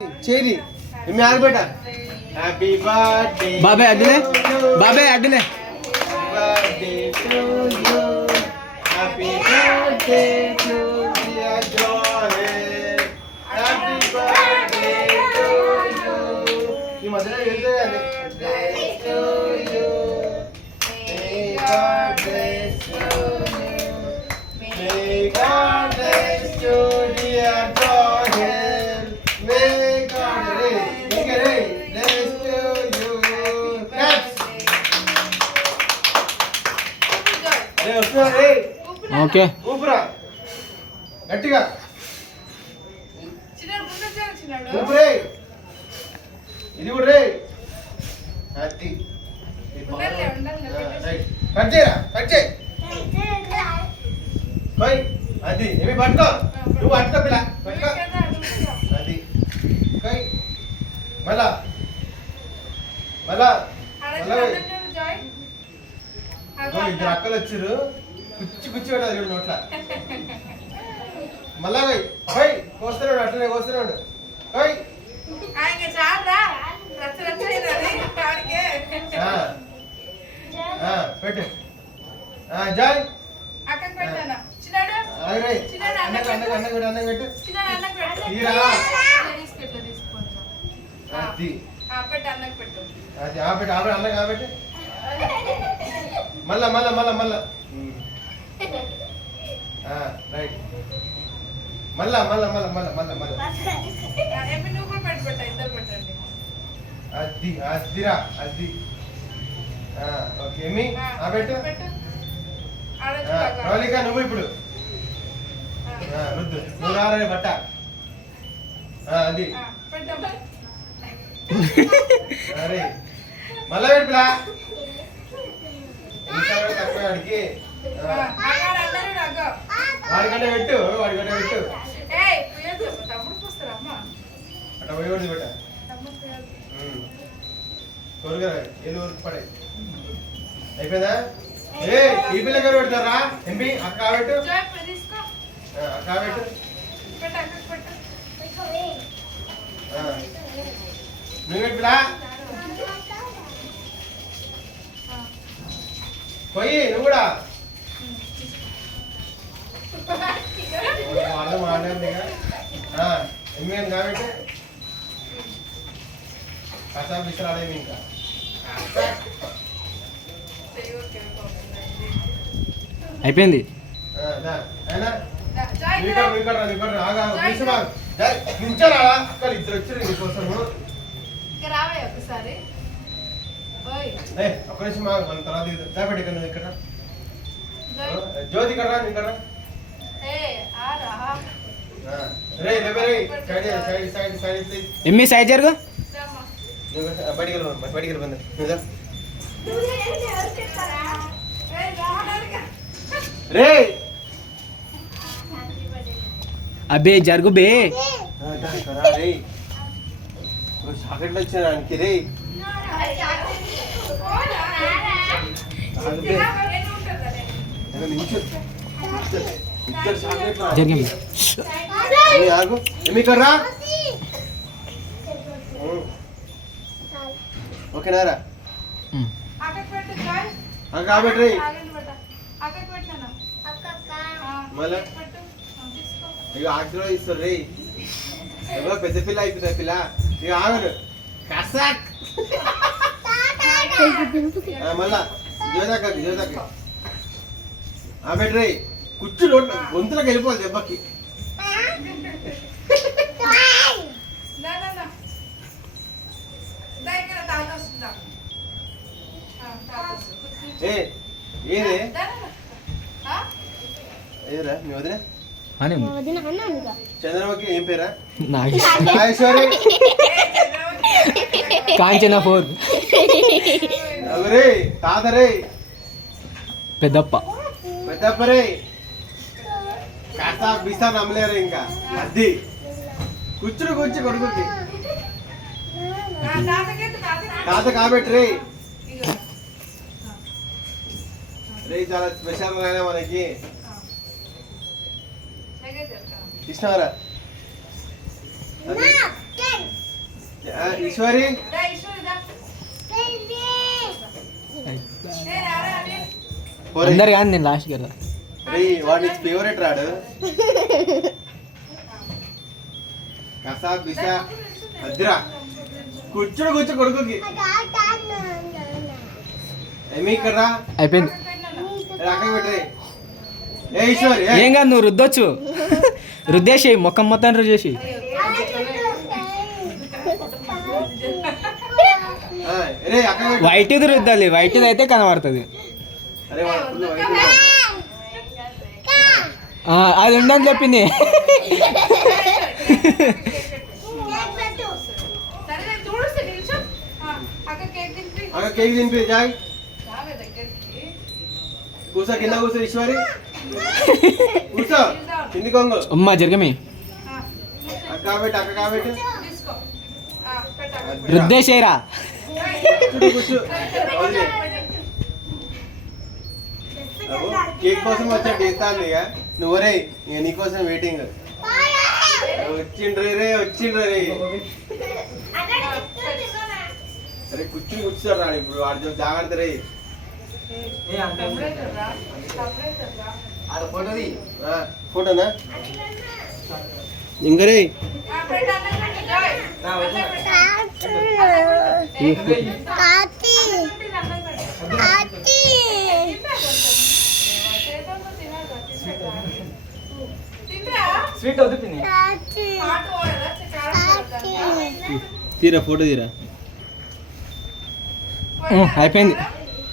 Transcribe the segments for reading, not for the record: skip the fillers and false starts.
చేరి మీ ఆగబెట్ట happy birthday బాబాయ్ అడ్డునే బాబాయ్ అడ్డునే birthday to you happy birthday to dear Joel happy birthday to you ఈ మధ్యలో వెళ్తాయండి to you may God bless you may God bless you dear Joel may God bless to you. Claps. అరే వస్తున్నా రే okay ఊపురా గట్టిగా ఊపు రే ఇది కూడా రే అది కట్ చేయరా కట్ చేయి పోయి అది ఏమి పట్టుకో నువ్వు పట్టుకో పిల్ల పట్టుకో అది పోయి మళ్ళా మళ్ళా మళ్ళా ఇద్దరు అక్కలు వచ్చారు కుచ్చి కుచ్చి పెట్టాలి చూడు నోట్ల మళ్ళా పోయి కోస్తున్నాడు అట్లనే కోస్తున్నాడు పోయి పెట్టు జాయ్ అన్న పెట్టు తీరా అది అది ఆపెట్టు ఆపే అన్న కాబట్టి మళ్ళా మళ్ళా మళ్ళా మళ్ళా రైట్ మళ్ళా మళ్ళా మళ్ళా మళ్ళా మళ్ళా మళ్ళా అది అదిరా అది ఓకే ఏమి ఆపెట్టు ప్రవళిక నువ్వు ఇప్పుడు రుద్దు నువ్వు రారే బట్ట అది అరే మళ్ళా పెట్టులా తక్కువ వాడికి వాడికంటే పెట్టు వాడికంటే పెట్టు అట్లా పోయి పెట్ట త్వరగా ఏదో ఊరికి పడే అయిపోయిందా ఏ ఈ పిల్ల గారు పెడతారా ఎంపీ అక్క పెట్టు అక్క పెట్టు నువ్వు పెట్టులా పోయి నువ్వు కూడా వాళ్ళు మాట్లాడింది ఎమ్మెన్ కాబట్టి కసా బిసరాడేమి ఇంకా అయిపోయింది నించారా అక్కడ ఇద్దరు వచ్చారు నీకోసము ఒక్క నిమిషం మన తర్వాత దాపెట్టి ఇక్కడ నువ్వు ఇక్కడ జ్యోతి ఇక్కడ రా ఇక్కడ రే side side side side please ఎమ్మి సైడ్ జరుగు బయటికి బయటికి బంద రే అబే జరుగు బే రే చాక్లెట్లు వచ్చానికి రే జరిగింది ఆగు ఏమి కర్రా ఓకేనారా కాబట్టి మళ్ళా ఇక ఆశీర్వాద ఇస్తారు రే ఎవరో పెద్ద పిల్ల అయిపోతుంది పిల్ల ఇక ఆగడు కసాక్ మళ్ళా జ్యోతక్క ఆమెట్రీ కుర్చీ రోడ్ గొంతులకు వెళ్ళిపోవాలి దెబ్బకి ఏదే ఏదిరా మీ వదిన చంద్రబాబుకి ఏం పేరా నాగేశ్వరి కాంచన 4 ఎవరే తాతరే పెద్దప్ప రే కాస్త బిస్తా నమ్మలేరు ఇంకా అది కూర్చుని కూర్చి కొడుకుకి తాత కాబట్టి రే రే చాలా స్పెషల్ అయినా మనకి ఇష్టమరా ఈశ్వరి పోరే. అందరు కానీ నేను లాస్ట్ కదా రేయ్ వాడి ఫేవరెట్ రాడు కసా బిసా అద్రా కూర్చో కొడుకుకి ఏమి ఇక్కడ రా అయిపోయింది అక్కడ పెట్టరే ఏ ఈశ్వరి ఏ. ఏం కాదు నువ్వు రుద్దొచ్చు రుద్దేసి మొక్కం మొత్తం రుద్దేసి ఆ, రే అక్కడ పెట్టు. వైట్ది రుద్దాలి వైట్ది అయితే కనబడుతుంది అరే వాడు full white ఉన్నాడు. అది ఉండని చెప్పింది అక్కడ కేక్ తినిపి జాయ్ కూర్చో కింద కూర్చో ఈశ్వరి కూర్చో కింది కొంగు అమ్మా జరగమి అక్క కాబట్టి రుద్దేసేరా కూర్చో వదిలే. అబ్బో, కేక్ కోసం వచ్చా చేస్తాను ఇక నువ్వరే ఇక నీకోసం వెయిటింగ్ వచ్చిండ్రే రే అరే కూర్చుంటారు రాడు ఇప్పుడు వాడి జాగ్రత్త రే ఫోటోనా ఇంకా రే స్వీట్ వద్దు తీరా ఫోటో తీరా అయిపోయింది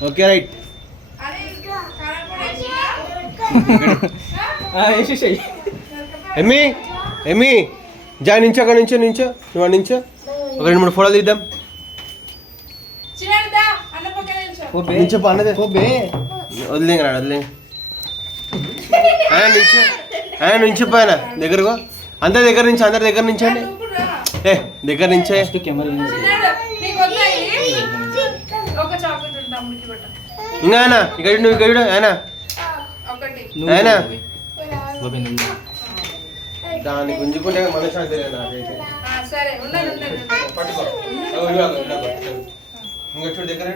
ఓకే రైట్ వేసేసాయి ఎమ్మి జా నించో అక్కడ నించో నువ్వు నించో ఒక 2-3 ఫోటోలు తీద్దాం నించో అన్నదే వదిలే రాడు వదిలే ఆయన నించిపోయిన దగ్గరకు అందరి దగ్గర నుంచి అందరి దగ్గర నుంచండి ఏ దగ్గర నుంచే ఇంకా ఆయన ఇక్కడ నువ్వు ఇక్కడ ఆయన ఆయన దాన్ని గుంజుకుంటే మనశ్శాంతి తెలియదు నాకైతే పట్టుకో ఇంకా చూడు దగ్గర